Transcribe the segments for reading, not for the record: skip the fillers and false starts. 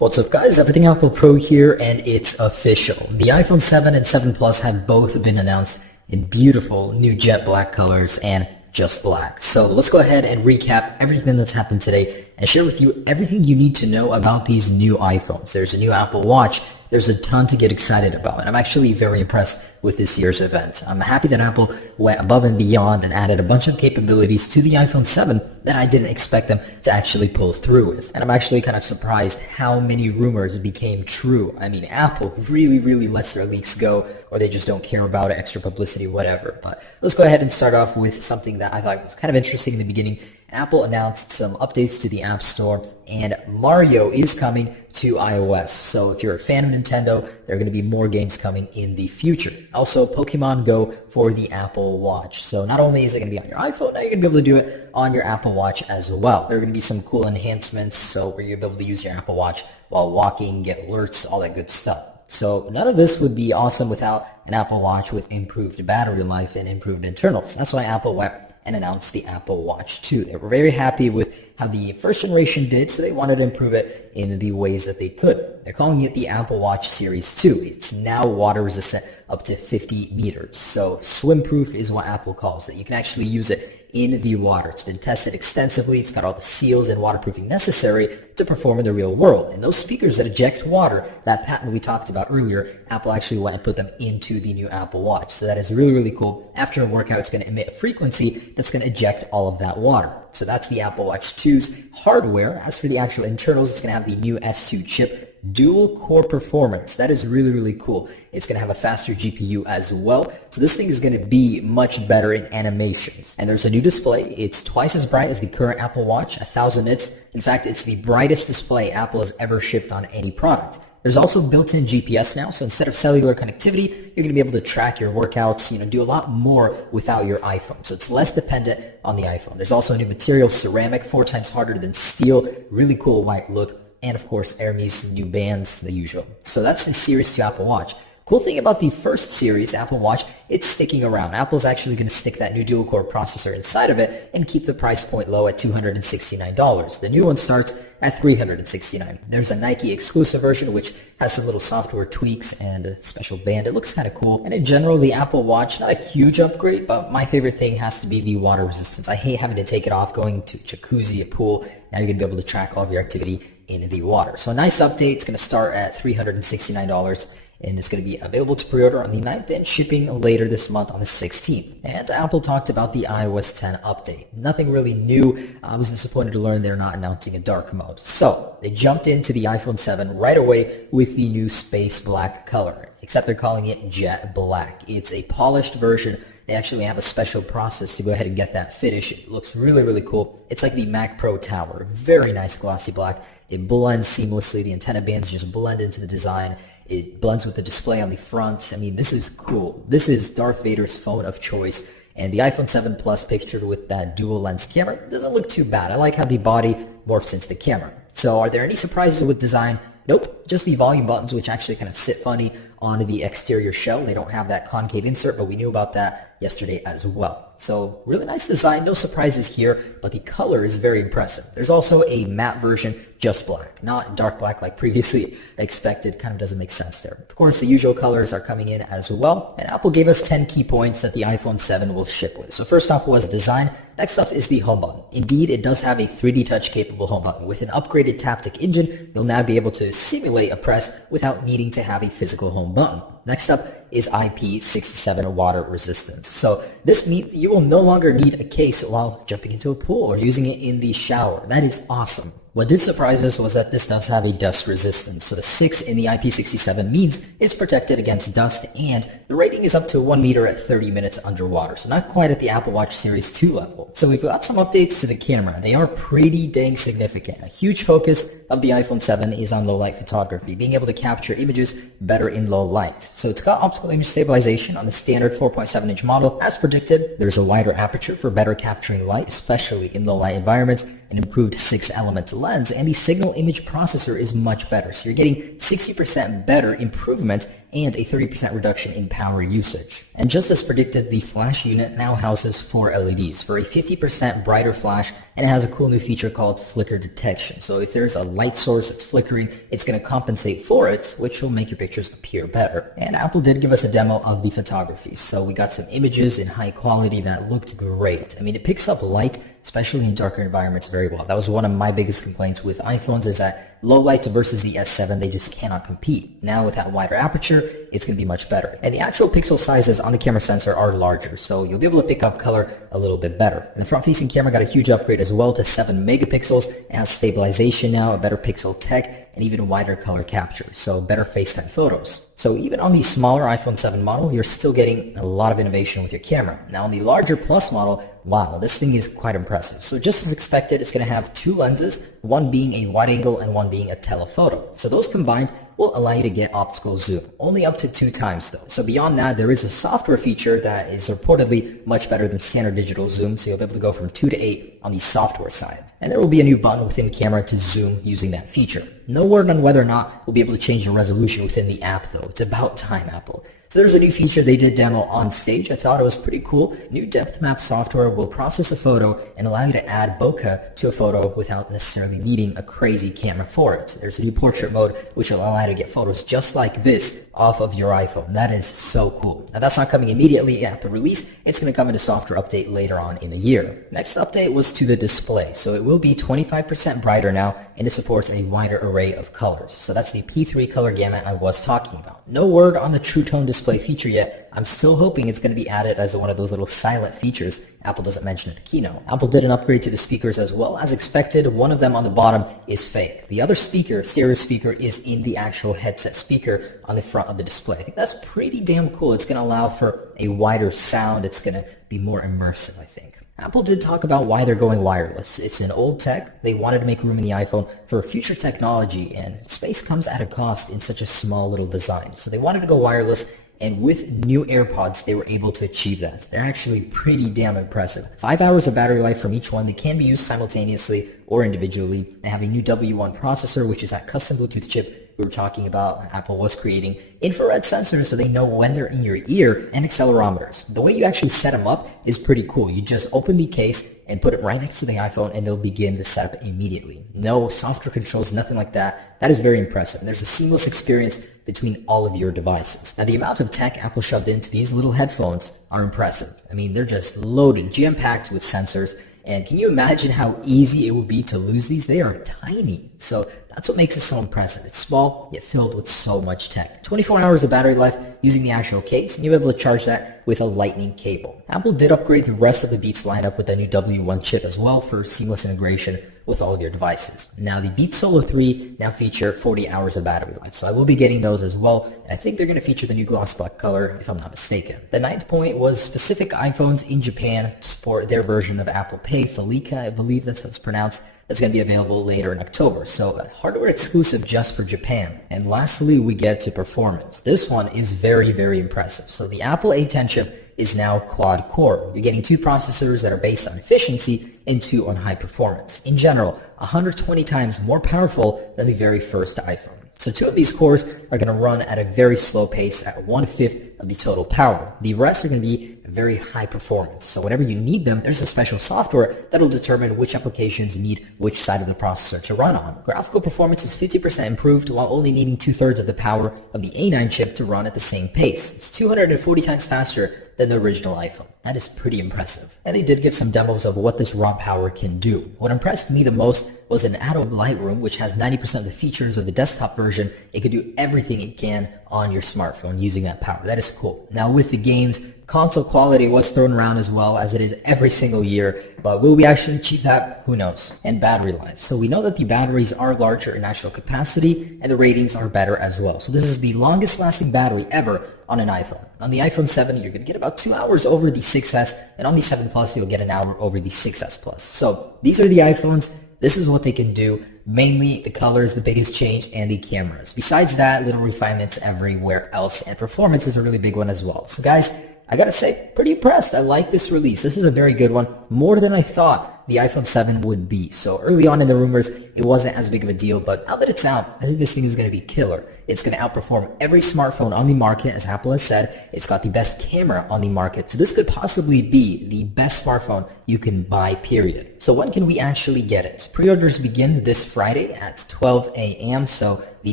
What's up guys, Everything Apple Pro here, and it's official. The iPhone 7 and 7 Plus have both been announced in beautiful new jet black colors and just black. So let's go ahead and recap everything that's happened today and share with you everything you need to know about these new iPhones. There's a new Apple Watch. There's a ton to get excited about, and I'm actually very impressed with this year's event. I'm happy that Apple went above and beyond and added a bunch of capabilities to the iPhone 7 that I didn't expect them to actually pull through with. And I'm actually kind of surprised how many rumors became true. I mean, Apple really lets their leaks go, or they just don't care about it, extra publicity, whatever. But let's go ahead and start off with something that I thought was kind of interesting in the beginning. Apple announced some updates to the App Store, and Mario is coming to iOS. So if you're a fan of Nintendo, there are going to be more games coming in the future. Also, Pokemon Go for the Apple Watch. So not only is it going to be on your iPhone, now you're going to be able to do it on your Apple Watch as well. There are going to be some cool enhancements, so where you'll be able to use your Apple Watch while walking, get alerts, all that good stuff. So none of this would be awesome without an Apple Watch with improved battery life and improved internals. That's why Apple went and announced the Apple Watch 2. They were very happy with how the first generation did, so they wanted to improve it in the ways that they could. They're calling it the Apple Watch Series 2. It's now water resistant up to 50 meters. So swim proof is what Apple calls it. You can actually use it in the water. It's been tested extensively. It's got all the seals and waterproofing necessary to perform in the real world. And those speakers that eject water, that patent we talked about earlier, Apple actually went and put them into the new Apple Watch. So that is really cool. After a workout, it's going to emit a frequency that's going to eject all of that water. So that's the Apple Watch 2's hardware. As for the actual internals, it's going to have the new S2 chip, dual core performance. That is really cool. It's going to have a faster GPU as well. So this thing is going to be much better in animations. And there's a new display. It's twice as bright as the current Apple Watch, 1000 nits. In fact, it's the brightest display Apple has ever shipped on any product. There's also built-in GPS now, so instead of cellular connectivity, you're going to be able to track your workouts, do a lot more without your iPhone. So it's less dependent on the iPhone. There's also a new material, ceramic, 4 times harder than steel, really cool white look, and of course, Hermes new bands, the usual. So that's the Series 2 Apple Watch. Cool thing about the first series, Apple Watch, it's sticking around. Apple's actually going to stick that new dual-core processor inside of it and keep the price point low at $269. The new one starts at $369. There's a Nike exclusive version which has some little software tweaks and a special band. It looks kind of cool. And in general, the Apple Watch, not a huge upgrade, but my favorite thing has to be the water resistance. I hate having to take it off, going to jacuzzi, a pool. Now you're going to be able to track all of your activity in the water. So a nice update. It's going to start at $369. And it's going to be available to pre-order on the 9th and shipping later this month on the 16th. And Apple talked about the iOS 10 update. Nothing really new. I was disappointed to learn they're not announcing a dark mode. So they jumped into the iPhone 7 right away with the new space black color, except they're calling it jet black. It's a polished version. They actually have a special process to go ahead and get that finish. It looks really cool. It's like the Mac Pro Tower. Very nice glossy black. It blends seamlessly. The antenna bands just blend into the design. It blends with the display on the front. I mean, this is cool. This is Darth Vader's phone of choice. And the iPhone 7 Plus pictured with that dual lens camera doesn't look too bad. I like how the body morphs into the camera. So are there any surprises with design? Nope, just the volume buttons, which actually kind of sit funny on the exterior shell. They don't have that concave insert, but we knew about that yesterday as well. So really nice design, no surprises here, but the color is very impressive. There's also a matte version, just black, not dark black like previously expected. Kind of doesn't make sense there. Of course, the usual colors are coming in as well, and Apple gave us 10 key points that the iPhone 7 will ship with. So first off was design. Next up is the home button. Indeed, it does have a 3D touch capable home button. With an upgraded Taptic engine, you'll now be able to simulate a press without needing to have a physical home button. Next up is IP67 water resistance. So this means you will no longer need a case while jumping into a pool or using it in the shower. That is awesome. What did surprise us was that this does have a dust resistance. So the 6 in the IP67 means it's protected against dust, and the rating is up to 1 meter at 30 minutes underwater. So not quite at the Apple Watch Series 2 level. So we've got some updates to the camera. They are pretty dang significant. A huge focus of the iPhone 7 is on low light photography, being able to capture images better in low light. So it's got optical image stabilization on the standard 4.7-inch model. As predicted, there's a wider aperture for better capturing light, especially in low light environments. an improved 6-element lens, and the signal image processor is much better. So you're getting 60% better improvement and a 30% reduction in power usage. And just as predicted, the flash unit now houses 4 LEDs for a 50% brighter flash, and it has a cool new feature called flicker detection. So if there's a light source that's flickering, it's going to compensate for it, which will make your pictures appear better. And Apple did give us a demo of the photography, so we got some images in high quality that looked great. I mean, it picks up light, especially in darker environments, very well. That was one of my biggest complaints with iPhones, is that low light versus the S7, they just cannot compete. Now with that wider aperture, it's going to be much better. And the actual pixel sizes on the camera sensor are larger, so you'll be able to pick up color a little bit better. And the front-facing camera got a huge upgrade as well to 7 megapixels. It has stabilization now, a better pixel tech, and even wider color capture, so better FaceTime photos. So even on the smaller iPhone 7 model, you're still getting a lot of innovation with your camera. Now on the larger Plus model, wow, this thing is quite impressive. So just as expected, it's going to have 2 lenses, one being a wide angle and one being a telephoto. So those combined will allow you to get optical zoom, only up to 2 times though. So beyond that, there is a software feature that is reportedly much better than standard digital zoom, so you'll be able to go from 2 to 8 on the software side. And there will be a new button within camera to zoom using that feature. No word on whether or not we'll be able to change the resolution within the app though. It's about time, Apple. So there's a new feature they did demo on stage. I thought it was pretty cool. New depth map software will process a photo and allow you to add bokeh to a photo without necessarily needing a crazy camera for it. There's a new portrait mode which will allow you to get photos just like this off of your iPhone. That is so cool. Now that's not coming immediately at the release. It's going to come in a software update later on in the year. Next update was to the display. So it will be 25% brighter now, and it supports a wider array of colors. So that's the P3 color gamut I was talking about. No word on the True Tone display feature yet. I'm still hoping it's going to be added as one of those little silent features Apple doesn't mention at the keynote. Apple did an upgrade to the speakers as well. As expected, one of them on the bottom is fake. The other speaker, stereo speaker, is in the actual headset speaker on the front of the display. I think that's pretty damn cool. It's going to allow for a wider sound. It's going to be more immersive, I think. Apple did talk about why they're going wireless. It's an old tech. They wanted to make room in the iPhone for future technology, and space comes at a cost in such a small little design. So they wanted to go wireless, and with new AirPods, they were able to achieve that. They're actually pretty damn impressive. 5 hours of battery life from each one. They can be used simultaneously or individually. They have a new W1 processor, which is that custom Bluetooth chip we were talking about. Apple was creating infrared sensors so they know when they're in your ear, and accelerometers. The way you actually set them up is pretty cool. You just open the case and put it right next to the iPhone, and it'll begin the setup immediately. No software controls, nothing like that. That is very impressive. There's a seamless experience between all of your devices. Now, the amount of tech Apple shoved into these little headphones are impressive. I mean, they're just loaded, jam-packed with sensors. And can you imagine how easy it would be to lose these? They are tiny. So that's what makes it so impressive. It's small, yet filled with so much tech. 24 hours of battery life using the actual case, and you'll be able to charge that with a lightning cable. Apple did upgrade the rest of the Beats lineup with a new W1 chip as well for seamless integration with all of your devices. Now, the Beats Solo 3 now feature 40 hours of battery life, so I will be getting those as well. And I think they're going to feature the new gloss black color, if I'm not mistaken. The ninth point was specific iPhones in Japan to support their version of Apple Pay, Felica, I believe that's how it's pronounced. That's going to be available later in October, so hardware exclusive just for Japan. And lastly, we get to performance. This one is very, very impressive. So the Apple A10 chip is now quad core. You're getting 2 processors that are based on efficiency and 2 on high performance. In general, 120 times more powerful than the very first iPhone. So 2 of these cores are going to run at a very slow pace at 1/5 of the total power. The rest are going to be very high performance. So whenever you need them, there's a special software that'll determine which applications need which side of the processor to run on. Graphical performance is 50% improved while only needing 2/3 of the power of the A9 chip to run at the same pace. It's 240 times faster than the original iPhone. That is pretty impressive. And they did give some demos of what this raw power can do. What impressed me the most was an Adobe Lightroom, which has 90% of the features of the desktop version. It could do everything it can on your smartphone using that power. That is cool. Now with the games, console quality was thrown around as well, as it is every single year, but will we actually achieve that? Who knows? And battery life. So we know that the batteries are larger in actual capacity, and the ratings are better as well. So this is the longest lasting battery ever on an iPhone. On the iPhone 7, you're going to get about 2 hours over the 6S, and on the 7 Plus, you'll get an hour over the 6S Plus. So these are the iPhones. This is what they can do. Mainly the color is the biggest change, and the cameras. Besides that, little refinements everywhere else, and performance is a really big one as well. So guys, I gotta say, pretty impressed. I like this release. This is a very good one, more than I thought the iPhone 7 would be. So early on in the rumors, it wasn't as big of a deal, but now that it's out, I think this thing is going to be killer. It's going to outperform every smartphone on the market, as Apple has said. It's got the best camera on the market. So this could possibly be the best smartphone you can buy, period. So when can we actually get it? Pre-orders begin this Friday at 12 a.m. So the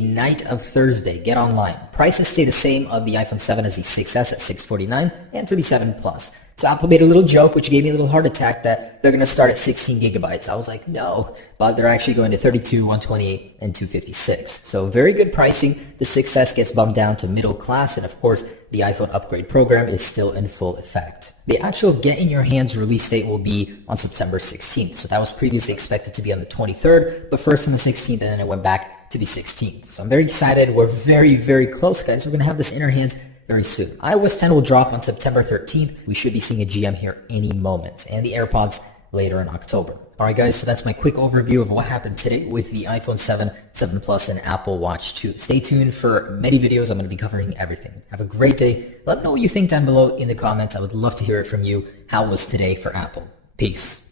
night of Thursday, get online. Prices stay the same of the iPhone 7 as the 6S at $649 and for the 7 Plus. So Apple made a little joke, which gave me a little heart attack, that they're going to start at 16 gigabytes. I was like, no, but they're actually going to 32, 128, and 256. So very good pricing. The 6S gets bumped down to middle class, and of course, the iPhone upgrade program is still in full effect. The actual get in your hands release date will be on September 16th. So that was previously expected to be on the 23rd, but first on the 16th, and then it went back to the 16th. So I'm very excited. We're very, very close, guys. We're going to have this in our hands very soon. iOS 10 will drop on September 13th. We should be seeing a GM here any moment, and the AirPods later in October. Alright guys, so that's my quick overview of what happened today with the iPhone 7, 7 Plus, and Apple Watch 2. Stay tuned for many videos. I'm going to be covering everything. Have a great day. Let me know what you think down below in the comments. I would love to hear it from you. How was today for Apple? Peace.